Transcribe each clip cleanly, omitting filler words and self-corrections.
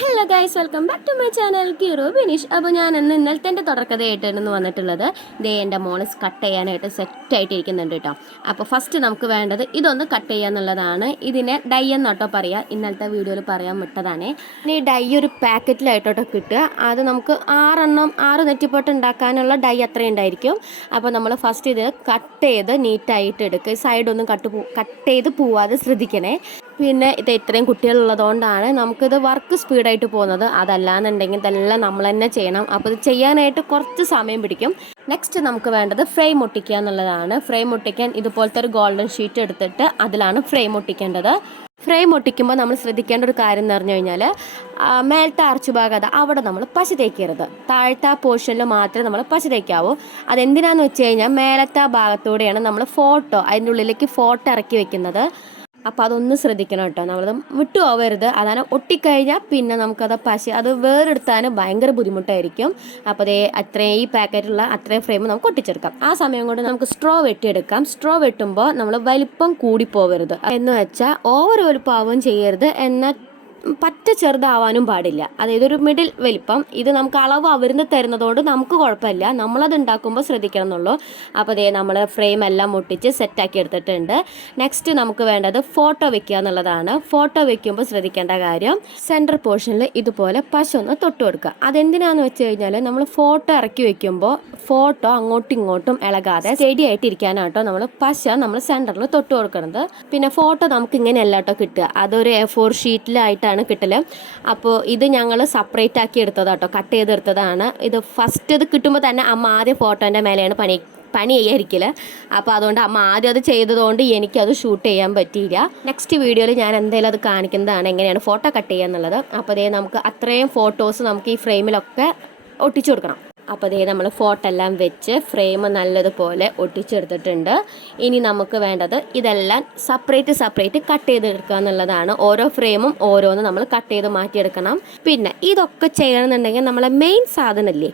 Hello guys, welcome back to my channel കീറോ ബിനീഷ്. അപ്പോൾ ഞാൻ ഇന്നലത്തെ എൻ്റെ തുടർക്കഥയായിട്ടാണ് വന്നിട്ടുള്ളത്. ദേ എൻ്റെ മോള് കട്ട് ചെയ്യാനായിട്ട് സെറ്റായിട്ട് ഇരിക്കുന്നുണ്ട് കേട്ടോ. അപ്പോൾ ഫസ്റ്റ് നമുക്ക് വേണ്ടത് ഇതൊന്ന് കട്ട് ചെയ്യുക എന്നുള്ളതാണ്. ഇതിനെ ഡൈ എന്നോട്ടോ പറയുക, ഇന്നലത്തെ വീഡിയോയിൽ പറയാൻ വിട്ടതാണ്. ഇനി ഡൈ ഒരു പാക്കറ്റിലായിട്ടോട്ടോ കിട്ടുക. അത് നമുക്ക് 6 നെറ്റിപ്പൊട്ട് ഉണ്ടാക്കാനുള്ള ഡൈ അത്രയും ഉണ്ടായിരിക്കും. അപ്പോൾ നമ്മൾ ഫസ്റ്റ് ഇത് കട്ട് ചെയ്ത് നീറ്റായിട്ട് എടുക്കുക. സൈഡൊന്നും കട്ട് ചെയ്ത് പോവാതെ ശ്രദ്ധിക്കണേ. പിന്നെ ഇത് ഇത്രയും കുട്ടികളുള്ളതുകൊണ്ടാണ് നമുക്കിത് വർക്ക് സ്പീഡായിട്ട് പോകുന്നത്. അതല്ലാന്നുണ്ടെങ്കിൽ ഇതെല്ലാം നമ്മൾ തന്നെ ചെയ്യണം. അപ്പോൾ ഇത് ചെയ്യാനായിട്ട് കുറച്ച് സമയം പിടിക്കും. നെക്സ്റ്റ് നമുക്ക് വേണ്ടത് ഫ്രെയിം ഒട്ടിക്കുക എന്നുള്ളതാണ്. ഫ്രെയിം ഒട്ടിക്കാൻ ഇതുപോലത്തെ ഒരു ഗോൾഡൻ ഷീറ്റ് എടുത്തിട്ട് അതിലാണ് ഫ്രെയിം ഒട്ടിക്കേണ്ടത്. ഫ്രെയിം ഒട്ടിക്കുമ്പോൾ നമ്മൾ ശ്രദ്ധിക്കേണ്ട ഒരു കാര്യം എന്ന് പറഞ്ഞു കഴിഞ്ഞാൽ മേലത്തെ അർച്ച് ഭാഗം അവിടെ നമ്മൾ പശ തേക്കരുത്. താഴത്തെ പോർഷനിൽ മാത്രമേ നമ്മൾ പശ തേക്കാവൂ. അതെന്തിനാന്ന് വെച്ച് കഴിഞ്ഞാൽ മേലത്തെ ഭാഗത്തൂടെയാണ് നമ്മൾ അതിൻ്റെ ഉള്ളിലേക്ക് ഫോട്ടോ ഇറക്കി വെക്കുന്നത്. അപ്പോൾ അതൊന്ന് ശ്രദ്ധിക്കണം കേട്ടോ, നമ്മളത് വിട്ടു പോവരുത്. അതാണ് ഒട്ടിക്കഴിഞ്ഞാൽ പിന്നെ നമുക്കത് അത് വേറെടുത്താൽ ഭയങ്കര ബുദ്ധിമുട്ടായിരിക്കും. അപ്പോൾ അതേ അത്രയും ഈ പാക്കറ്റിലുള്ള അത്രയും ഫ്രെയിം നമുക്ക് ഒട്ടിച്ചെടുക്കാം. ആ സമയം കൊണ്ട് നമുക്ക് സ്ട്രോ വെട്ടിയെടുക്കാം. സ്ട്രോ വെട്ടുമ്പോൾ നമ്മൾ വലിപ്പം കൂടിപ്പോവരുത്. എന്ന് വെച്ചാൽ ഓവർ വലിപ്പമാവുകയും ചെയ്യരുത്, എന്നാൽ പറ്റ ചെറുതാവാനും പാടില്ല. അതായത് ഒരു മിഡിൽ വലിപ്പം. ഇത് നമുക്ക് അളവ് അവരുന്ന് തരുന്നതുകൊണ്ട് നമുക്ക് കുഴപ്പമില്ല, നമ്മളത് ഉണ്ടാക്കുമ്പോൾ ശ്രദ്ധിക്കണം എന്നുള്ളൂ. അപ്പോൾ അതേ നമ്മൾ ഫ്രെയിം എല്ലാം ഒട്ടിച്ച് സെറ്റാക്കി എടുത്തിട്ടുണ്ട്. നെക്സ്റ്റ് നമുക്ക് വേണ്ടത് ഫോട്ടോ വെക്കുക എന്നുള്ളതാണ്. ഫോട്ടോ വെക്കുമ്പോൾ ശ്രദ്ധിക്കേണ്ട കാര്യം സെൻറ്റർ പോർഷനിൽ ഇതുപോലെ പശ ഒന്ന് തൊട്ട് കൊടുക്കുക. അതെന്തിനാന്ന് വെച്ച് കഴിഞ്ഞാൽ നമ്മൾ ഫോട്ടോ ഇറക്കി വെക്കുമ്പോൾ ഫോട്ടോ അങ്ങോട്ടും ഇങ്ങോട്ടും ഇളകാതെ സ്റ്റഡി ആയിട്ട് ഇരിക്കാനാട്ടോ നമ്മൾ സെൻറ്ററിൽ തൊട്ട് കൊടുക്കുന്നത്. പിന്നെ ഫോട്ടോ നമുക്ക് ഇങ്ങനെയല്ല കേട്ടോ കിട്ടുക, അതൊരു A4 ഷീറ്റിലായിട്ട് കിട്ടല്. അപ്പോൾ ഇത് ഞങ്ങൾ സെപ്പറേറ്റ് ആക്കി എടുത്തതാട്ടോ, കട്ട് ചെയ്തെടുത്തതാണ്. ഇത് ഫസ്റ്റ് ഇത് കിട്ടുമ്പോൾ തന്നെ അമ്മ ആദ്യം ഫോട്ടോൻ്റെ മേലെയാണ് പണി ചെയ്യാതിരിക്കല്. അപ്പോൾ അതുകൊണ്ട് അമ്മ ആദ്യം അത് ചെയ്തതുകൊണ്ട് എനിക്കത് ഷൂട്ട് ചെയ്യാൻ പറ്റിയില്ല. നെക്സ്റ്റ് വീഡിയോയിൽ ഞാൻ എന്തായാലും അത് കാണിക്കുന്നതാണ്, എങ്ങനെയാണ് ഫോട്ടോ കട്ട് ചെയ്യുക എന്നുള്ളത്. അപ്പോൾ അതേ നമുക്ക് അത്രയും ഫോട്ടോസ് നമുക്ക് ഈ ഫ്രെയിമിലൊക്കെ ഒട്ടിച്ചു കൊടുക്കണം. അപ്പോൾ അതേ നമ്മൾ ഫോട്ടോ എല്ലാം വെച്ച് ഫ്രെയിം നല്ലതുപോലെ ഒട്ടിച്ചെടുത്തിട്ടുണ്ട്. ഇനി നമുക്ക് വേണ്ടത് ഇതെല്ലാം സെപ്പറേറ്റ് കട്ട് ചെയ്തെടുക്കുക എന്നുള്ളതാണ്. ഓരോ ഫ്രെയിമും ഓരോന്ന് നമ്മൾ കട്ട് ചെയ്ത് മാറ്റിയെടുക്കണം. പിന്നെ ഇതൊക്കെ ചെയ്യണമെന്നുണ്ടെങ്കിൽ നമ്മളെ മെയിൻ സാധനമല്ലേ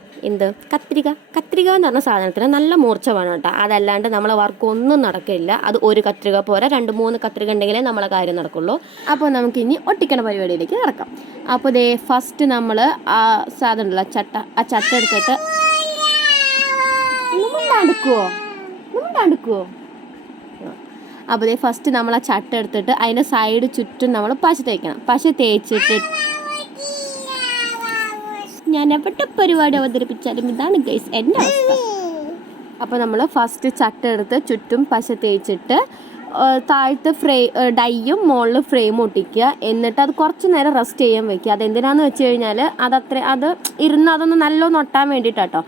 കത്രിക എന്ന് പറഞ്ഞ സാധനത്തിന് നല്ല മൂർച്ച വേണം കേട്ടോ. അതല്ലാണ്ട് നമ്മളെ വർക്ക് ഒന്നും നടക്കില്ല. അത് ഒരു കത്രിക പോരാ, 2-3 കത്രിക ഉണ്ടെങ്കിലേ നമ്മളെ കാര്യം നടക്കുള്ളൂ. അപ്പോൾ നമുക്ക് ഇനി ഒട്ടിക്കണ പരിപാടിയിലേക്ക് നടക്കാം. അപ്പോൾ ദേ ഫസ്റ്റ് നമ്മൾ ആ സാധനം ഉണ്ടല്ലോ ചട്ട എടുത്തിട്ട് അടുക്കുവോ. അപ്പോൾ ദേ ഫസ്റ്റ് നമ്മൾ ആ ചട്ട എടുത്തിട്ട് അതിൻ്റെ സൈഡ് ചുറ്റും നമ്മൾ പശ തേക്കണം. പശ തേച്ചിട്ട് ഞാൻ എവിടെ പരിപാടി അവതരിപ്പിച്ചാലും ഇതാണ് ഗൈസ് എൻ്റെ അവസ്ഥ. അപ്പോൾ നമ്മൾ ഫസ്റ്റ് ചട്ട എടുത്ത് ചുറ്റും പശ തേച്ചിട്ട് താഴത്തെ ഡൈയും മുകളിൽ ഫ്രെയിം ഒട്ടിക്കുക. എന്നിട്ട് അത് കുറച്ച് നേരം റെസ്റ്റ് ചെയ്യാൻ വെക്കുക. അതെന്തിനാന്ന് വെച്ച് കഴിഞ്ഞാൽ അത് ഇരുന്ന് അതൊന്ന് നല്ലോണം ഒട്ടാൻ വേണ്ടിയിട്ടാട്ടോ.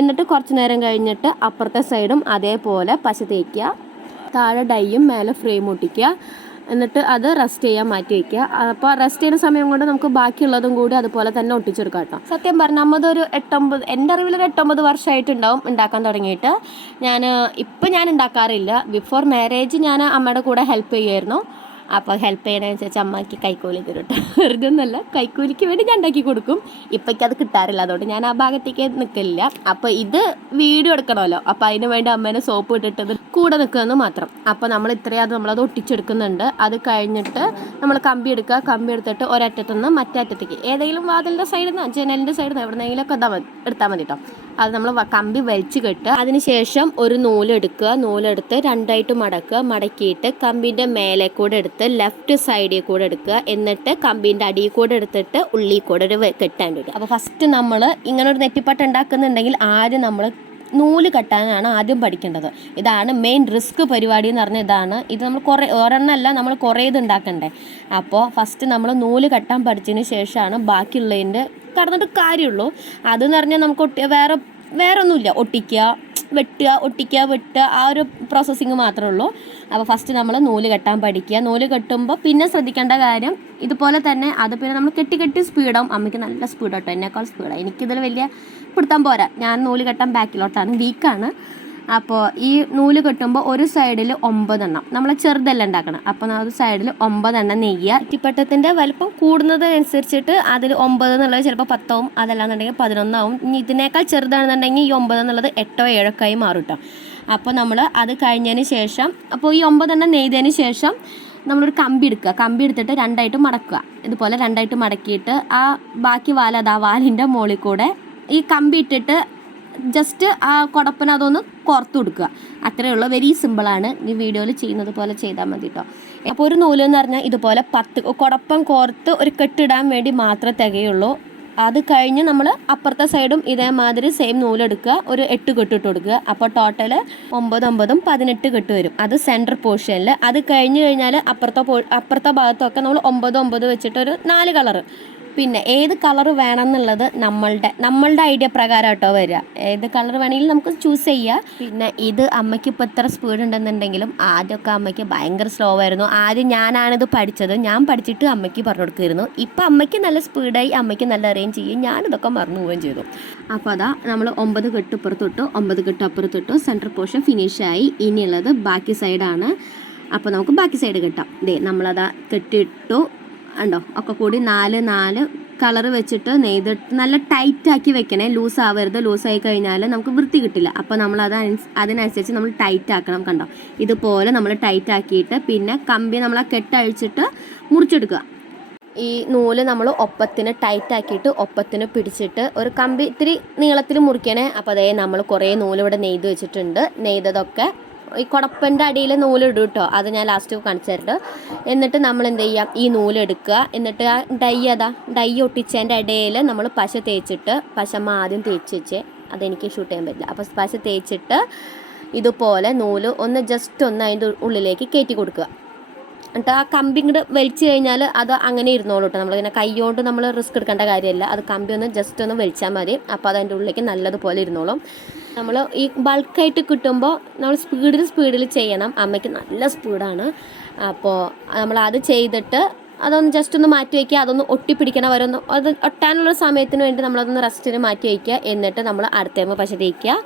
എന്നിട്ട് കുറച്ച് നേരം കഴിഞ്ഞിട്ട് അപ്പുറത്തെ സൈഡും അതേപോലെ പശ തേക്കുക. താഴെ ഡൈയും മേലെ ഫ്രെയിം ഒട്ടിക്കുക. എന്നിട്ട് അത് റെസ്റ്റ് ചെയ്യാൻ മാറ്റി വയ്ക്കുക. അപ്പോൾ റെസ്റ്റ് ചെയ്യുന്ന സമയം കൊണ്ട് നമുക്ക് ബാക്കിയുള്ളതും കൂടി അതുപോലെ തന്നെ ഒട്ടിച്ചെടുക്കാം കേട്ടോ. സത്യം പറഞ്ഞാൽ നമ്മതൊരു 8-9 എൻ്റെ അറിവിലൊരു 8-9 വർഷമായിട്ടുണ്ടാവും ഉണ്ടാക്കാൻ തുടങ്ങിയിട്ട്. ഇപ്പം ഞാൻ ഉണ്ടാക്കാറില്ല. ബിഫോർ മാരേജ് ഞാൻ അമ്മയുടെ കൂടെ ഹെൽപ്പ് ചെയ്യുമായിരുന്നു. അപ്പോൾ ഹെൽപ്പ് ചെയ്യണതനുസരിച്ച് അമ്മയ്ക്ക് കൈക്കൂലി തരും കേട്ടോ. വെറുതെ ഒന്നല്ല, കൈക്കൂലിക്ക് വേണ്ടി ഞാൻ ഉണ്ടാക്കി കൊടുക്കും. ഇപ്പോഴേക്ക് അത് കിട്ടാറില്ല, അതുകൊണ്ട് ഞാൻ ആ ഭാഗത്തേക്ക് നിൽക്കില്ല. അപ്പോൾ ഇത് വീഡിയോ എടുക്കണമല്ലോ, അപ്പോൾ അതിന് വേണ്ടി അമ്മേനെ സോപ്പ് ഇട്ടിട്ടത് കൂടെ നിൽക്കുമെന്ന് മാത്രം. അപ്പോൾ നമ്മൾ നമ്മളത് ഒട്ടിച്ചെടുക്കുന്നുണ്ട്. അത് കഴിഞ്ഞിട്ട് നമ്മൾ കമ്പി എടുത്തിട്ട് ഒരറ്റത്തുനിന്ന് മറ്റേ അറ്റത്തേക്ക് ഏതെങ്കിലും വാതിലിൻ്റെ സൈഡിൽ നിന്ന് ജനലിൻ്റെ സൈഡിൽ നിന്ന് എവിടെയെങ്കിലുമൊക്കെ എടുത്താൽ മതി കേട്ടോ. അത് നമ്മൾ കമ്പി വലിച്ച് കെട്ടുക. അതിനുശേഷം ഒരു നൂലെടുത്ത് 2ആയിട്ട് മടക്കിയിട്ട് കമ്പിൻ്റെ മേലെ കൂടെ എടുത്ത് ലെഫ്റ്റ് സൈഡിൽ കൂടെ എടുക്കുക. എന്നിട്ട് കമ്പീൻ്റെ അടിയിൽ കൂടെ എടുത്തിട്ട് ഉള്ളിൽ കൂടെ ഒരു കെട്ടാൻ വരിക. അപ്പോൾ ഫസ്റ്റ് നമ്മൾ ഇങ്ങനെ ഒരു നെറ്റിപ്പട്ട ഉണ്ടാക്കുന്നുണ്ടെങ്കിൽ ആദ്യം നമ്മൾ നൂല് കെട്ടാനാണ് ആദ്യം പഠിക്കേണ്ടത്. ഇതാണ് മെയിൻ റിസ്ക് പരിപാടി എന്ന് പറഞ്ഞാൽ ഇതാണ്. ഇത് നമ്മൾ ഒരെണ്ണമല്ല, നമ്മൾ കുറേ ഇത് ഉണ്ടാക്കണ്ടേ. അപ്പോൾ ഫസ്റ്റ് നമ്മൾ നൂല് കെട്ടാൻ പഠിച്ചതിന് ശേഷമാണ് ബാക്കിയുള്ളതിൻ്റെ കടന്നിട്ട് കാര്യമുള്ളൂ. അതെന്ന് പറഞ്ഞാൽ നമുക്ക് വേറെ ഒന്നുമില്ല. വെട്ടുക ആ ഒരു പ്രോസസ്സിങ് മാത്രമേ ഉള്ളൂ. അപ്പോൾ ഫസ്റ്റ് നമ്മൾ നൂല് കെട്ടാൻ പഠിക്കുക. നൂല് കെട്ടുമ്പോൾ പിന്നെ ശ്രദ്ധിക്കേണ്ട കാര്യം ഇതുപോലെ തന്നെ അത് പിന്നെ നമ്മൾ കെട്ടി സ്പീഡാവും. അമ്മയ്ക്ക് നല്ല സ്പീഡ് കേട്ടോ, എന്നേക്കാൾ സ്പീഡാണ്. എനിക്കിതിൽ വലിയ പിടുത്തം പോരാ. ഞാൻ നൂല് കെട്ടാൻ ബാക്കിലോട്ടാണ്, വീക്കാണ്. അപ്പോൾ ഈ നൂല് കെട്ടുമ്പോൾ ഒരു സൈഡിൽ 9 എണ്ണം, നമ്മളെ ചെറുതെല്ലാം ഉണ്ടാക്കണം. അപ്പോൾ ഒരു സൈഡിൽ 9 എണ്ണം നെയ്യുക. നെറ്റിപ്പട്ടത്തിൻ്റെ വലിപ്പം കൂടുന്നതനുസരിച്ചിട്ട് അതിൽ 9 എന്നുള്ളത് ചിലപ്പോൾ 10 ആവും, അതല്ലാന്നുണ്ടെങ്കിൽ 11 ആവും. ഇനി ഇതിനേക്കാൾ ചെറുതാണെന്നുണ്ടെങ്കിൽ ഈ 9 എന്നുള്ളത് 8 7 ആയി മാറും കേട്ടോ. അപ്പോൾ നമ്മൾ അത് കഴിഞ്ഞതിന് ശേഷം ഈ 9 എണ്ണം നെയ്തതിന് ശേഷം നമ്മളൊരു കമ്പി എടുക്കുക, കമ്പി എടുത്തിട്ട് രണ്ടായിട്ട് മടക്കുക. ഇതുപോലെ രണ്ടായിട്ട് മടക്കിയിട്ട് ആ ബാക്കി വാൽ ആ വാലിൻ്റെ മുകളിൽ കൂടെ ഈ കമ്പി ഇട്ടിട്ട് ജസ്റ്റ് ആ കുടപ്പന അതൊന്ന് കോർത്ത് കൊടുക്കുക. അത്രയേ ഉള്ളൂ. വെരി സിമ്പിളാണ്. ഈ വീഡിയോയിൽ ചെയ്യുന്നത് പോലെ ചെയ്താൽ മതി കേട്ടോ. അപ്പോൾ ഒരു നൂലെന്ന് പറഞ്ഞാൽ ഇതുപോലെ 10 കുടപ്പം കോർത്ത് ഒരു കെട്ടിടാൻ വേണ്ടി മാത്രമേ തികയുള്ളൂ. അത് കഴിഞ്ഞ് നമ്മൾ അപ്പുറത്തെ സൈഡും ഇതേമാതിരി സെയിം നൂലെടുക്കുക, ഒരു 8 കെട്ടിട്ട് കൊടുക്കുക. അപ്പോൾ ടോട്ടൽ 9 9 18 കെട്ട് വരും. അത് സെൻറ്റർ പോർഷനിൽ. അത് കഴിഞ്ഞ് കഴിഞ്ഞാൽ അപ്പുറത്തെ ഭാഗത്തൊക്കെ നമ്മൾ 9 9 വെച്ചിട്ട് ഒരു 4 കളറ്. പിന്നെ ഏത് കളർ വേണം എന്നുള്ളത് നമ്മളുടെ ഐഡിയ പ്രകാരം കേട്ടോ വരിക. ഏത് കളർ വേണമെങ്കിലും നമുക്ക് ചൂസ് ചെയ്യാം. പിന്നെ ഇത് അമ്മയ്ക്ക് ഇപ്പോൾ എത്ര സ്പീഡ് ഉണ്ടെന്നുണ്ടെങ്കിലും ആദ്യമൊക്കെ അമ്മയ്ക്ക് ഭയങ്കര സ്ലോ ആയിരുന്നു. ആദ്യം ഞാനാണിത് പഠിച്ചത്. ഞാൻ പഠിച്ചിട്ട് അമ്മയ്ക്ക് പറഞ്ഞു കൊടുക്കുമായിരുന്നു. ഇപ്പം അമ്മയ്ക്ക് നല്ല സ്പീഡായി, അമ്മയ്ക്ക് നല്ല അറേഞ്ച് ചെയ്യും. ഞാനിതൊക്കെ മറന്നു പോവുകയും ചെയ്തു. അപ്പോൾ അതാ നമ്മൾ 9 കെട്ട് ഇപ്പുറത്തൊട്ടു, 9 കെട്ട് അപ്പുറത്തൊട്ടു. Centre portion ഫിനിഷായി. ഇനിയുള്ളത് ബാക്കി സൈഡാണ്. അപ്പോൾ നമുക്ക് ബാക്കി സൈഡ് കെട്ടാം. നമ്മളതാ കെട്ടിട്ടു ഉണ്ടോ, ഒക്കെ കൂടി 4 കളർ വെച്ചിട്ട് നെയ്തിട്ട് നല്ല ടൈറ്റാക്കി വെക്കണേ. ലൂസ് ആവരുത്. ലൂസായി കഴിഞ്ഞാൽ നമുക്ക് വൃത്തി കിട്ടില്ല. അപ്പോൾ നമ്മൾ അതിനനുസരിച്ച് നമ്മൾ ടൈറ്റ് ആക്കണം. കണ്ടോ, ഇതുപോലെ നമ്മൾ ടൈറ്റ് ആക്കിയിട്ട് പിന്നെ കമ്പി നമ്മൾ ആ കെട്ടഴിച്ചിട്ട് മുറിച്ചെടുക്കുക. ഈ നൂല് നമ്മൾ ഒപ്പത്തിന് ടൈറ്റ് ആക്കിയിട്ട് ഒപ്പത്തിന് പിടിച്ചിട്ട് ഒരു കമ്പി ഇത്തിരി നീളത്തിൽ മുറിക്കണേ. അപ്പോൾ അതേ നമ്മൾ കുറേ നൂല് ഇവിടെ നെയ്ത് വെച്ചിട്ടുണ്ട്. നെയ്തതൊക്കെ ഈ കുടപ്പൻ്റെ അടിയിൽ നൂലിടും കേട്ടോ. അത് ഞാൻ ലാസ്റ്റ് കാണിച്ചു തരട്ടോ. എന്നിട്ട് നമ്മൾ എന്ത് ചെയ്യാം, ഈ നൂലെടുക്കുക. എന്നിട്ട് ആ ഡൈ ഒട്ടിച്ചതിൻ്റെ ഇടയിൽ നമ്മൾ പശ തേച്ചിട്ട്, പശമ്മ ആദ്യം തേച്ച് വെച്ചേ, അതെനിക്ക് ഷൂട്ട് ചെയ്യാൻ പറ്റില്ല. അപ്പോൾ പശ തേച്ചിട്ട് ഇതുപോലെ നൂല് ഒന്ന് ജസ്റ്റ് ഒന്ന് അതിൻ്റെ ഉള്ളിലേക്ക് കയറ്റി കൊടുക്കുക. എന്നിട്ട് ആ കമ്പി ഇങ്ങോട്ട് വലിച്ചു കഴിഞ്ഞാൽ അത് അങ്ങനെ ഇരുന്നോളൂ കേട്ടോ. നമ്മളിങ്ങനെ കൈകൊണ്ട് നമ്മൾ റിസ്ക് എടുക്കേണ്ട കാര്യമില്ല. അത് കമ്പി ഒന്ന് ജസ്റ്റ് ഒന്ന് വലിച്ചാൽ മതി. അപ്പോൾ അത് അതിൻ്റെ ഉള്ളിലേക്ക് നല്ലതുപോലെ ഇരുന്നോളും. നമ്മൾ ഈ ബൾക്കായിട്ട് കിട്ടുമ്പോൾ നമ്മൾ സ്പീഡിൽ ചെയ്യണം. അമ്മയ്ക്ക് നല്ല സ്പീഡാണ്. അപ്പോൾ നമ്മൾ അത് ചെയ്തിട്ട് അതൊന്ന് ജസ്റ്റ് ഒന്ന് മാറ്റി വയ്ക്കുക. അതൊന്ന് ഒട്ടിപ്പിടിക്കണ വരെ അത് ഒട്ടാനുള്ള സമയത്തിന് വേണ്ടി നമ്മളതൊന്ന് റെസ്റ്റിന് മാറ്റി വയ്ക്കുക. എന്നിട്ട് നമ്മൾ അടുത്തേമ്മ പശ തേക്കുക.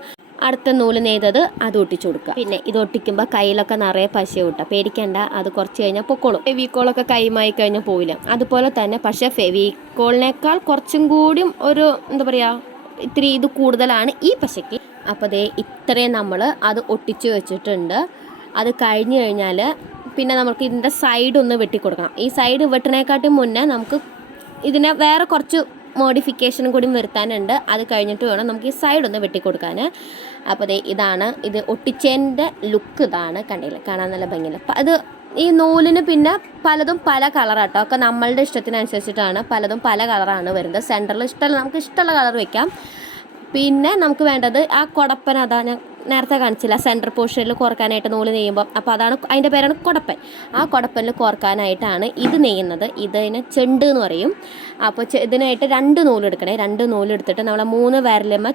അടുത്ത നൂല് നെയ്തത് അത് ഒട്ടിച്ചു കൊടുക്കുക. പിന്നെ ഇത് ഒട്ടിക്കുമ്പോൾ കയ്യിലൊക്കെ നിറയെ പശ കൂട്ടുക. പേടിക്കേണ്ട, അത് കുറച്ച് കഴിഞ്ഞാൽ പൊക്കോളും. ഫെവിക്കോളൊക്കെ കൈമായി കഴിഞ്ഞാൽ പോവില്ല. അതുപോലെ തന്നെ പക്ഷേ ഫെവിക്കോളിനേക്കാൾ കുറച്ചും കൂടിയും ഒരു എന്താ പറയുക, ഇത്തിരി ഇത് കൂടുതലാണ് ഈ പശയ്ക്ക്. അപ്പോൾ ഇത്രയും നമ്മൾ അത് ഒട്ടിച്ച് വെച്ചിട്ടുണ്ട്. അത് കഴിഞ്ഞ് കഴിഞ്ഞാൽ പിന്നെ നമുക്ക് ഇതിൻ്റെ സൈഡ് ഒന്ന് വെട്ടിക്കൊടുക്കണം. ഈ സൈഡ് വെട്ടണേക്കാട്ടും മുന്നേ നമുക്ക് ഇതിനെ വേറെ കുറച്ച് മോഡിഫിക്കേഷനും കൂടി വരുത്താനുണ്ട്. അത് കഴിഞ്ഞിട്ട് വേണം നമുക്ക് ഈ സൈഡ് ഒന്ന് വെട്ടിക്കൊടുക്കാൻ. അപ്പോൾ ഇതാണ് ഇത് ഒട്ടിച്ചതിൻ്റെ ലുക്ക്. ഇതാണ് കണ്ടില്ല, കാണാൻ നല്ല ഭംഗിയില്ല. അത് ഈ നൂലിന് പിന്നെ പലതും പല കളറാട്ടോ. ഒക്കെ നമ്മളുടെ ഇഷ്ടത്തിനനുസരിച്ചിട്ടാണ്. പലതും പല കളറാണ് വരുന്നത്. സെൻറ്ററിൽ നമുക്ക് ഇഷ്ടമുള്ള കളർ വയ്ക്കാം. പിന്നെ നമുക്ക് വേണ്ടത് ആ കുടപ്പൻ, അതാ ഞാൻ നേരത്തെ കാണിച്ചില്ല, സെൻറ്റർ പോർഷനിൽ കോർക്കാനായിട്ട് നൂല് നെയ്യുമ്പോൾ. അപ്പോൾ അതാണ് അതിൻ്റെ പേരാണ് കുടപ്പൻ. ആ കുടപ്പനിൽ കോർക്കാനായിട്ടാണ് ഇത് നെയ്യുന്നത്. ഇതിനെ ചെണ്ട് എന്ന് പറയും. അപ്പോൾ ഇതിനായിട്ട് 2 നൂലെടുക്കണേ. 2 നൂലെടുത്തിട്ട് നമ്മളെ 3 വിരലുമ്മ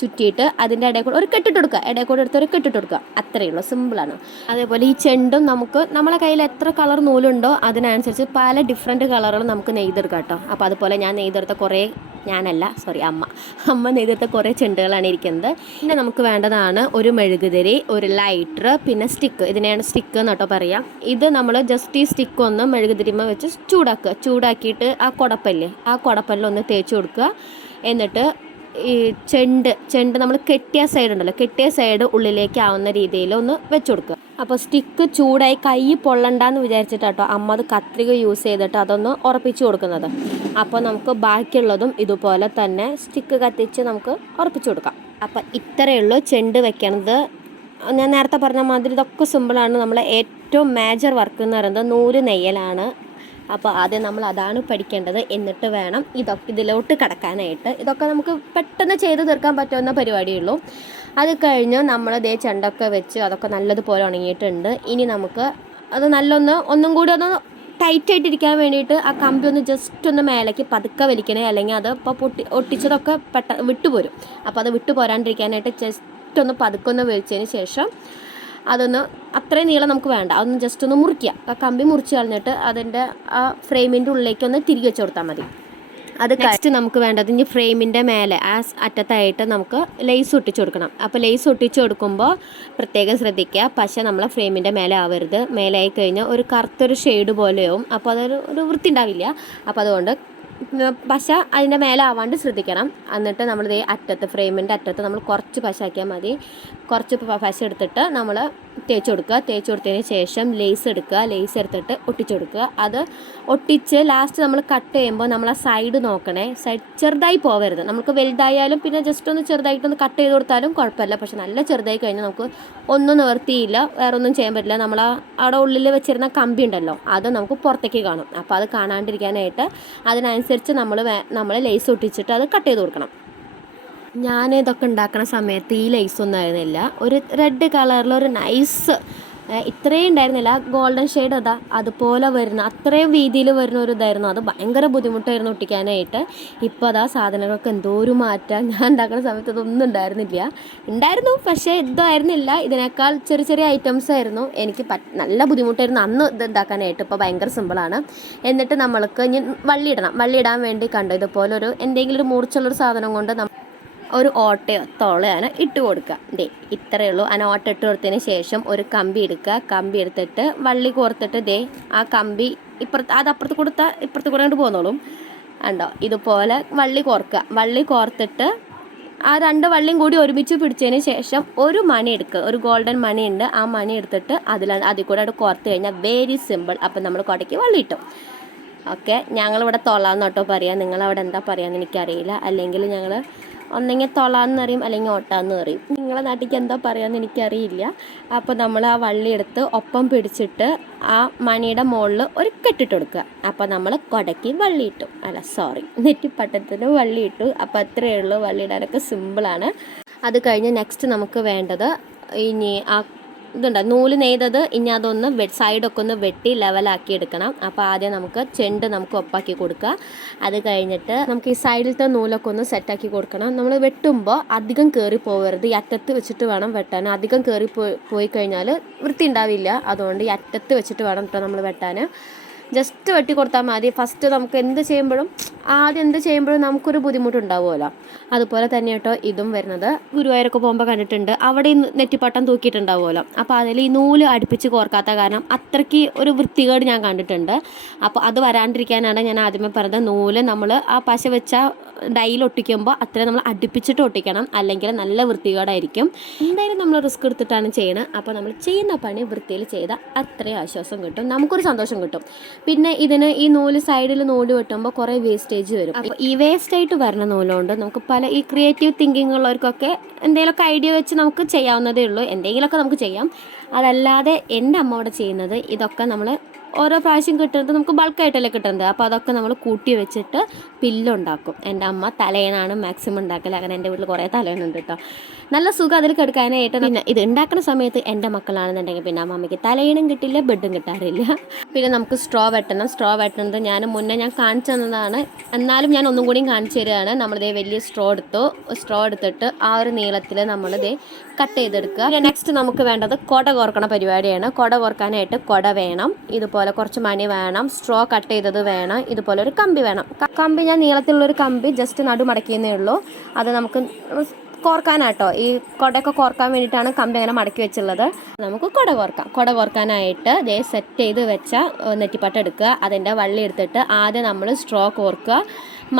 ചുറ്റിയിട്ട് അതിൻ്റെ ഇടയിൽ കൂടെ ഒരു കെട്ടിട്ട് കൊടുക്കുക. ഇടയിൽ കൂടെ എടുത്ത് ഒരു കെട്ടിട്ട് കൊടുക്കുക. അത്രയേ ഉള്ളൂ, സിമ്പിളാണ്. അതേപോലെ ഈ ചെണ്ടും നമുക്ക് നമ്മളെ കയ്യിൽ എത്ര കളർ നൂലുണ്ടോ അതിനനുസരിച്ച് പല ഡിഫറെൻറ്റ് കളറുകൾ നമുക്ക് നെയ്തെടുക്കാം കേട്ടോ. അപ്പോൾ അതുപോലെ ഞാൻ നെയ്തെടുത്ത കുറേ, അമ്മ നെയ്തെടുത്ത കുറേ ചെണ്ടുകളാണ് ഇരിക്കുന്നത്. പിന്നെ നമുക്ക് വേണ്ടതാണ് ഒരു മെഴുകുതിരി, ഒരു ലൈറ്റർ, പിന്നെ സ്റ്റിക്ക്. ഇതിനെയാണ് സ്റ്റിക്ക് എന്ന് കേട്ടോ പറയാം. ഇത് നമ്മൾ ജസ്റ്റ് ഈ സ്റ്റിക്ക് ഒന്ന് മെഴുകുതിരിമ വെച്ച് ചൂടാക്കിയിട്ട് ആ കുടപ്പല്ലിലൊന്ന് തേച്ച് കൊടുക്കുക. എന്നിട്ട് ഈ ചെണ്ട് നമ്മൾ കെട്ടിയ സൈഡ് ഉണ്ടല്ലോ, കെട്ടിയ സൈഡ് ഉള്ളിലേക്ക് ആവുന്ന രീതിയിൽ ഒന്ന് വെച്ച് കൊടുക്കുക. അപ്പോൾ സ്റ്റിക്ക് ചൂടായി കൈ പൊള്ളണ്ടെന്ന് വിചാരിച്ചിട്ടാട്ടോ അമ്മ അത് കത്രിക യൂസ് ചെയ്തിട്ട് അതൊന്ന് ഉറപ്പിച്ച് കൊടുക്കുന്നത്. അപ്പോൾ നമുക്ക് ബാക്കിയുള്ളതും ഇതുപോലെ തന്നെ സ്റ്റിക്ക് കത്തിച്ച് നമുക്ക് ഉറപ്പിച്ച് കൊടുക്കാം. അപ്പം ഇത്രയേ ഉള്ളൂ ചെണ്ട് വെക്കണത്. ഞാൻ നേരത്തെ പറഞ്ഞ മാതിരി ഇതൊക്കെ സിമ്പിളാണ്. നമ്മളെ ഏറ്റവും മേജർ വർക്ക് എന്ന് പറയുന്നത് നൂല് നെയ്യലാണ്. അപ്പോൾ ആദ്യം നമ്മൾ അതാണ് പഠിക്കേണ്ടത്. എന്നിട്ട് വേണം ഇതിലോട്ട് കടക്കാനായിട്ട്. ഇതൊക്കെ നമുക്ക് പെട്ടെന്ന് ചെയ്ത് തീർക്കാൻ പറ്റുന്ന പരിപാടിയുള്ളൂ. അത് കഴിഞ്ഞ് നമ്മൾ ചെണ്ടൊക്കെ വെച്ച് അതൊക്കെ നല്ലതുപോലെ ഉണങ്ങിയിട്ടുണ്ട്. ഇനി നമുക്ക് അത് ഒന്നും കൂടി ഒന്ന് ടൈറ്റായിട്ടിരിക്കാൻ വേണ്ടിയിട്ട് ആ കമ്പി ഒന്ന് ജസ്റ്റ് ഒന്ന് മേലേക്ക് പതുക്കെ വലിക്കണേ. അല്ലെങ്കിൽ അത് ഇപ്പോൾ ഒട്ടിച്ചതൊക്കെ വിട്ടുപോരും. അപ്പോൾ അത് വിട്ടു പോരാണ്ടിരിക്കാനായിട്ട് ജസ്റ്റ് ഒന്ന് പതുക്കെ ഒന്ന് വലിച്ചതിന് ശേഷം അതൊന്ന് അത്രയും നീളം നമുക്ക് വേണ്ട, അതൊന്ന് ജസ്റ്റ് ഒന്ന് മുറിക്കുക. ആ കമ്പി മുറിച്ച് കളഞ്ഞിട്ട് അതിൻ്റെ ആ ഫ്രെയിമിൻ്റെ ഉള്ളിലേക്ക് ഒന്ന് തിരികെ വെച്ച് കൊടുത്താൽ മതി. അത് നെക്സ്റ്റ് നമുക്ക് വേണ്ടത് ഇനി ഫ്രെയിമിൻ്റെ മേലെ ആ അറ്റത്തായിട്ട് നമുക്ക് ലേസ് ഒട്ടിച്ച് കൊടുക്കണം. അപ്പോൾ ലേസ് ഒട്ടിച്ച് കൊടുക്കുമ്പോൾ പ്രത്യേകം ശ്രദ്ധിക്കുക, പശ നമ്മളെ ഫ്രെയിമിൻ്റെ മേലെ ആവരുത്. മേലെ ആയി കഴിഞ്ഞാൽ ഒരു കറുത്തൊരു ഷെയ്ഡ് പോലെയാവും. അപ്പോൾ ഒരു വൃത്തി ഉണ്ടാവില്ല. അപ്പോൾ അതുകൊണ്ട് പശ അതിൻ്റെ മേലെ ആവാണ്ട് ശ്രദ്ധിക്കണം. എന്നിട്ട് നമ്മളിത് അറ്റത്ത് ഫ്രെയിമിൻ്റെ അറ്റത്ത് നമ്മൾ കുറച്ച് പശ ആക്കിയാൽ മതി. കുറച്ച് പശ എടുത്തിട്ട് നമ്മൾ തേച്ച് കൊടുക്കുക. തേച്ച് കൊടുത്തതിന് ശേഷം ലേസ് എടുക്കുക. ലേസ് എടുത്തിട്ട് ഒട്ടിച്ചു കൊടുക്കുക. അത് ഒട്ടിച്ച് ലാസ്റ്റ് നമ്മൾ കട്ട് ചെയ്യുമ്പോൾ നമ്മൾ ആ സൈഡ് നോക്കണേ. സൈഡ് ചെറുതായി പോകരുത്. നമുക്ക് വലുതായാലും പിന്നെ ജസ്റ്റ് ഒന്ന് ചെറുതായിട്ടൊന്ന് കട്ട് ചെയ്ത് കൊടുത്താലും കുഴപ്പമില്ല. പക്ഷെ നല്ല ചെറുതായി കഴിഞ്ഞാൽ നമുക്ക് ഒന്നും നിവർത്തിയില്ല, വേറെ ഒന്നും ചെയ്യാൻ പറ്റില്ല. നമ്മൾ അവിടെ ഉള്ളിൽ വെച്ചിരുന്ന കമ്പി ഉണ്ടല്ലോ, അത് നമുക്ക് പുറത്തേക്ക് കാണും. അപ്പോൾ അത് കാണാണ്ടിരിക്കാനായിട്ട് അതിനനുസരിച്ച് നമ്മൾ ലേസ് ഒട്ടിച്ചിട്ട് അത് കട്ട് ചെയ്ത് കൊടുക്കണം. ഞാൻ ഇതൊക്കെ ഉണ്ടാക്കുന്ന സമയത്ത് ഈ ലേസൊന്നും ആയിരുന്നില്ല. ഒരു റെഡ് കളറിൽ ഒരു നൈസ്, ഇത്രയും ഉണ്ടായിരുന്നില്ല, ഗോൾഡൻ ഷെയ്ഡ് അതുപോലെ വരുന്ന അത്രയും വീതിയിൽ വരുന്ന ഒരു ഇതായിരുന്നു. അത് ഭയങ്കര ബുദ്ധിമുട്ടായിരുന്നു ഒട്ടിക്കാനായിട്ട്. ഇപ്പോൾ അതാ സാധനങ്ങൾക്ക് എന്തോ ഒരു മാറ്റം. ഞാൻ ഉണ്ടാക്കുന്ന സമയത്ത് ഇതൊന്നും ഉണ്ടായിരുന്നു, പക്ഷേ ഇതായിരുന്നില്ല. ഇതിനേക്കാൾ ചെറിയ ചെറിയ ഐറ്റംസ് ആയിരുന്നു. എനിക്ക് നല്ല ബുദ്ധിമുട്ടായിരുന്നു അന്ന് ഇത് ഉണ്ടാക്കാനായിട്ട്. ഇപ്പോൾ ഭയങ്കര സിമ്പിളാണ്. എന്നിട്ട് നമ്മൾക്ക് ഇനി വള്ളിയിടാൻ വേണ്ടി ഇതുപോലെ ഒരു എന്തെങ്കിലും ഒരു മൂർച്ചുള്ളൊരു സാധനം കൊണ്ട് ഒരു ഓട്ടയോ തോളയാണ് ഇട്ട് കൊടുക്കുക. ഇത്രയേ ഉള്ളൂ. ആ ഓട്ട ഇട്ട് കൊടുത്തതിന് ശേഷം ഒരു കമ്പി എടുക്കുക. കമ്പി എടുത്തിട്ട് വള്ളി കോർത്തിട്ട് ആ കമ്പി അപ്പുറത്ത് കൊടുത്താൽ ഇപ്പുറത്ത് കൂടെ കൊണ്ട് പോന്നോളും. ഉണ്ടോ, ഇതുപോലെ വള്ളി കോർക്കുക. വള്ളി കോർത്തിട്ട് ആ 2 വള്ളിയും കൂടി ഒരുമിച്ച് പിടിച്ചതിന് ശേഷം ഒരു മണി എടുക്കുക. ഒരു ഗോൾഡൻ മണി ഉണ്ട്, ആ മണി എടുത്തിട്ട് അതിൽ കൂടെ കോർത്ത് കഴിഞ്ഞാൽ വെരി സിമ്പിൾ. അപ്പം നമ്മൾ കൊടയ്ക്ക് വള്ളി ഇട്ടു. ഓക്കെ, ഞങ്ങളിവിടെ തൊളാന്ന് കേട്ടോ പറയാം. നിങ്ങളവിടെ എന്താ പറയാന്ന് എനിക്കറിയില്ല. അല്ലെങ്കിൽ ഞങ്ങൾ ഒന്നെങ്കിൽ തൊളാന്ന് അറിയും, അല്ലെങ്കിൽ ഓട്ടാന്ന് പറയും. നിങ്ങളെ നാട്ടിലേക്ക് എന്താ പറയാന്ന് എനിക്കറിയില്ല. അപ്പോൾ നമ്മൾ ആ വള്ളി എടുത്ത് ഒപ്പം പിടിച്ചിട്ട് ആ മണിയുടെ മുകളിൽ ഒരു കെട്ടിട്ട് കൊടുക്കുക. അപ്പോൾ നമ്മൾ കൊടയ്ക്ക് വള്ളി ഇട്ടു, നെറ്റിപ്പട്ടത്തിന് വള്ളി ഇട്ടു. അപ്പോൾ അത്രയേ ഉള്ളൂ. വള്ളി ഇടാനൊക്കെ സിമ്പിളാണ്. അത് കഴിഞ്ഞ് നെക്സ്റ്റ് നമുക്ക് വേണ്ടത് ഇനി ആ നൂല് നെയ്തത് ഇനി അതൊന്ന് സൈഡൊക്കെ ഒന്ന് വെട്ടി ലെവലാക്കി എടുക്കണം. അപ്പോൾ ആദ്യം നമുക്ക് ചെണ്ട് ഒപ്പാക്കി കൊടുക്കുക. അത് കഴിഞ്ഞിട്ട് നമുക്ക് ഈ സൈഡിലത്തെ നൂലൊക്കെ ഒന്ന് സെറ്റാക്കി കൊടുക്കണം. നമ്മൾ വെട്ടുമ്പോൾ അധികം കയറി പോകരുത്. ഈ അറ്റത്ത് വെച്ചിട്ട് വേണം വെട്ടാൻ. അധികം കയറി പോയി കഴിഞ്ഞാൽ വൃത്തി ഉണ്ടാവില്ല. അതുകൊണ്ട് ഈ അറ്റത്ത് വെച്ചിട്ട് വേണം കേട്ടോ നമ്മൾ വെട്ടാൻ. ജസ്റ്റ് വെട്ടി കൊടുത്താൽ മതി. ഫസ്റ്റ് നമുക്ക് ആദ്യം എന്ത് ചെയ്യുമ്പോഴും നമുക്കൊരു ബുദ്ധിമുട്ടുണ്ടാവുമല്ലോ. അതുപോലെ തന്നെ കേട്ടോ ഇതും വരുന്നത്. ഗുരുവായൂരൊക്കെ പോകുമ്പോൾ കണ്ടിട്ടുണ്ട്, അവിടെ നെറ്റിപ്പട്ടം തൂക്കിയിട്ടുണ്ടാവുമല്ലോ. അപ്പോൾ അതിൽ ഈ നൂല് അടുപ്പിച്ച് കോർക്കാത്ത കാരണം അത്രയ്ക്ക് ഒരു വൃത്തികേട് ഞാൻ കണ്ടിട്ടുണ്ട്. അപ്പോൾ അത് വരാണ്ടിരിക്കാനാണ് ഞാൻ ആദ്യമേ പറഞ്ഞത്. നൂല് നമ്മൾ ആ പശ വെച്ച ഡൈയിൽ ഒട്ടിക്കുമ്പോൾ അത്രയും നമ്മൾ അടുപ്പിച്ചിട്ട് ഒട്ടിക്കണം, അല്ലെങ്കിൽ നല്ല വൃത്തികേടായിരിക്കും. എന്തായാലും നമ്മൾ റിസ്ക് എടുത്തിട്ടാണ് ചെയ്യണത്. അപ്പോൾ നമ്മൾ ചെയ്യുന്ന പണി വൃത്തിയിൽ ചെയ്താൽ അത്രയും ആശ്വാസം കിട്ടും, നമുക്കൊരു സന്തോഷം കിട്ടും. പിന്നെ ഇതിന് ഈ നൂല് സൈഡിൽ നൂല് വെട്ടുമ്പോൾ കുറേ വേസ്റ്റേജ് വരും. അപ്പോൾ ഈ വേസ്റ്റായിട്ട് വരുന്ന നൂലുകൊണ്ട് നമുക്ക് ഈ ക്രിയേറ്റീവ് തിങ്കിങ് ഉള്ളവർക്കൊക്കെ എന്തെങ്കിലുമൊക്കെ ഐഡിയ വെച്ച് നമുക്ക് ചെയ്യാവുന്നതേ ഉള്ളൂ. എന്തെങ്കിലുമൊക്കെ നമുക്ക് ചെയ്യാം. അതല്ലാതെ എൻ്റെ അമ്മ അവിടെ ചെയ്യുന്നത് ഇതൊക്കെ നമ്മൾ ഓരോ പ്രാവശ്യം കിട്ടുന്നത് നമുക്ക് ബൾക്കായിട്ടല്ലേ കിട്ടുന്നത്. അപ്പോൾ അതൊക്കെ നമ്മൾ കൂട്ടി വെച്ചിട്ട് പില്ലുണ്ടാക്കും. എൻ്റെ അമ്മ തലയണാണ് മാക്സിമം ഉണ്ടാക്കൽ. അങ്ങനെ എൻ്റെ വീട്ടിൽ കുറേ തലയണുണ്ട് കേട്ടോ. നല്ല സുഖം അതിൽ കിടക്കാനായിട്ട്. പിന്നെ ഇത് ഉണ്ടാക്കുന്ന സമയത്ത് എൻ്റെ മക്കളാണെന്നുണ്ടെങ്കിൽ പിന്നെ അമ്മയ്ക്ക് തലയണും കിട്ടില്ല, ബെഡും കിട്ടാറില്ല. പിന്നെ നമുക്ക് സ്ട്രോ വെട്ടുന്നത് ഞാൻ മുന്നേ കാണിച്ചു തന്നതാണ്. എന്നാലും ഞാൻ ഒന്നും കൂടിയും കാണിച്ചു തരികയാണ്. നമ്മളിതേ വലിയ സ്ട്രോ എടുത്തിട്ട് ആ ഒരു നീളത്തിൽ നമ്മളിതേ കട്ട് ചെയ്തെടുക്കുക. നെക്സ്റ്റ് നമുക്ക് വേണ്ടത് കൊട കോർക്കണ പരിപാടിയാണ്. കൊട കോർക്കാനായിട്ട് കൊട വേണം, ഇതുപോലെ കുറച്ച് മണി വേണം, സ്ട്രോ കട്ട് ചെയ്തത് വേണം, ഇതുപോലെ ഒരു കമ്പി വേണം. കമ്പി ഞാൻ നീളത്തിലുള്ളൊരു കമ്പി ജസ്റ്റ് നടുമടക്കിയെന്നേ ഉള്ളൂ. അത് നമുക്ക് കോർക്കാനാട്ടോ, ഈ കൊടയൊക്കെ കോർക്കാൻ വേണ്ടിയിട്ടാണ് കമ്പി അങ്ങനെ മടക്കി വെച്ചുള്ളത്. നമുക്ക് കൊട കോർക്കാനായിട്ട് സെറ്റ് ചെയ്ത് വെച്ച നെറ്റിപ്പട്ട എടുക്കുക. അതിൻ്റെ വള്ളി എടുത്തിട്ട് ആദ്യം നമ്മൾ സ്ട്രോ കോർക്കുക,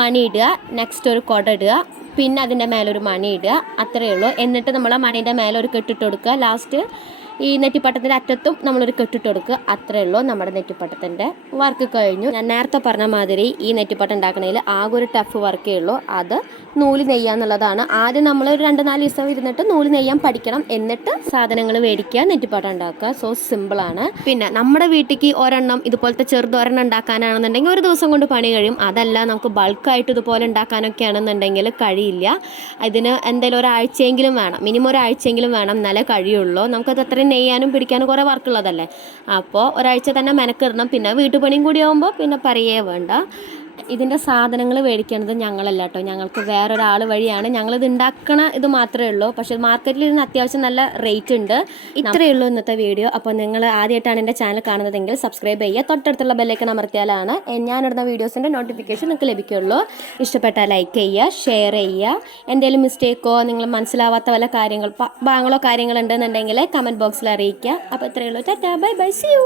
മണി ഇടുക, നെക്സ്റ്റ് ഒരു കൊട ഇടുക, പിന്നെ അതിൻ്റെ മേലൊരു മണി ഇടുക. അത്രയേ ഉള്ളൂ. എന്നിട്ട് നമ്മൾ ആ മണീൻ്റെ മേലെ ഒരു കെട്ടിട്ട് കൊടുക്കുക. ലാസ്റ്റ് ഈ നെറ്റിപ്പട്ടത്തിൻ്റെ അറ്റത്തും നമ്മളൊരു കെട്ടിട്ട് കൊടുക്കുക. അത്രയേ ഉള്ളൂ. നമ്മുടെ നെറ്റിപ്പട്ടത്തിൻ്റെ വർക്ക് കഴിഞ്ഞു. ഞാൻ നേരത്തെ പറഞ്ഞ മാതിരി ഈ നെറ്റിപ്പട്ടം ഉണ്ടാക്കണതിൽ ആകെ ഒരു ടഫ് വർക്കേ ഉള്ളൂ. അത് നൂല് നെയ്യുക എന്നുള്ളതാണ്. ആദ്യം നമ്മൾ ഒരു 2-4 ദിവസം ഇരുന്നിട്ട് നൂല് നെയ്യാൻ പഠിക്കണം. എന്നിട്ട് സാധനങ്ങൾ മേടിക്കുക, നെറ്റിപ്പട്ടം ഉണ്ടാക്കുക. സോ സിമ്പിളാണ്. പിന്നെ നമ്മുടെ വീട്ടിലേക്ക് ഒരെണ്ണം ഇതുപോലത്തെ ചെറുതൊരെണ്ണം ഉണ്ടാക്കാനാണെന്നുണ്ടെങ്കിൽ ഒരു ദിവസം കൊണ്ട് പണി കഴിയും. അതല്ല നമുക്ക് ബൾക്കായിട്ട് ഇതുപോലെ ഉണ്ടാക്കാനൊക്കെ ആണെന്നുണ്ടെങ്കിൽ കഴിയില്ല. ഇതിന് എന്തായാലും ഒരാഴ്ചയെങ്കിലും വേണം, മിനിമം ഒരാഴ്ചയെങ്കിലും വേണം, എന്നാലേ കഴിയുള്ളൂ. നമുക്കത് അത്രയും നെയ്യാനും പിടിക്കാനും കുറേ വർക്കുള്ളതല്ലേ. അപ്പോൾ ഒരാഴ്ച തന്നെ മെനക്കിടണം. പിന്നെ വീട്ടുപണിയും കൂടി ആകുമ്പോൾ പിന്നെ പറയേ വേണ്ട. ഇതിൻ്റെ സാധനങ്ങൾ മേടിക്കുന്നത് ഞങ്ങളല്ല കേട്ടോ, ഞങ്ങൾക്ക് വേറൊരാൾ വഴിയാണ്. ഞങ്ങളിത് ഉണ്ടാക്കണ ഇത് മാത്രമേ ഉള്ളൂ. പക്ഷേ മാർക്കറ്റിൽ ഇതിന് അത്യാവശ്യം നല്ല റേറ്റ് ഉണ്ട്. ഇത്രയേ ഉള്ളൂ ഇന്നത്തെ വീഡിയോ. അപ്പോൾ നിങ്ങൾ ആദ്യമായിട്ടാണ് എൻ്റെ ചാനൽ കാണുന്നതെങ്കിൽ സബ്സ്ക്രൈബ് ചെയ്യുക. തൊട്ടടുത്തുള്ള ബെല്ലൈക്കൺ അമർത്തിയാലാണ് ഞാനിടുന്ന വീഡിയോസിൻ്റെ നോട്ടിഫിക്കേഷൻ നിങ്ങൾക്ക് ലഭിക്കുള്ളൂ. ഇഷ്ടപ്പെട്ടാൽ ലൈക്ക് ചെയ്യുക, ഷെയർ ചെയ്യുക. എന്തെങ്കിലും മിസ്റ്റേക്കോ നിങ്ങൾ മനസ്സിലാവാത്ത വല്ല ഭാഗങ്ങളോ കാര്യങ്ങളുണ്ടെന്നുണ്ടെങ്കിൽ കമൻറ്റ് ബോക്സിൽ അറിയിക്കുക. അപ്പോൾ ഇത്രയേ ഉള്ളൂ. Tata, bye bye, see U.